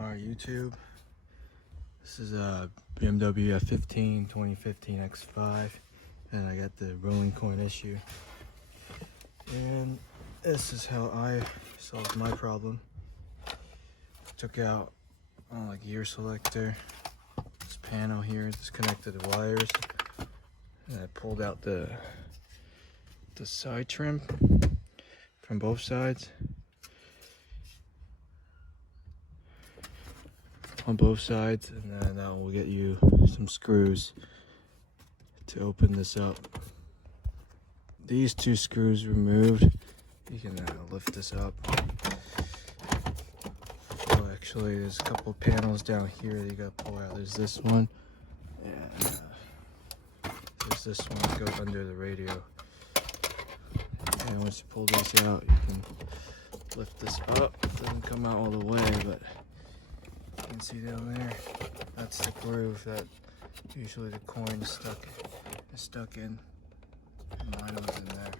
Alright, YouTube. This is a BMW F15 2015 X5, and I got the rolling coin issue. And this is how I solved my problem. Took out like gear selector, this panel here, disconnected the wires, and I pulled out the side trim from both sides. On both sides, and then that will get you some screws to open this up. These two screws removed, you can lift this up. Oh, actually, there's a couple panels down here that you gotta pull out. There's this one, and there's this one that goes under the radio. And once you pull these out, you can lift this up. It doesn't come out all the way, but you can see down there, that's the groove that usually the coin is stuck in. Mine was in there.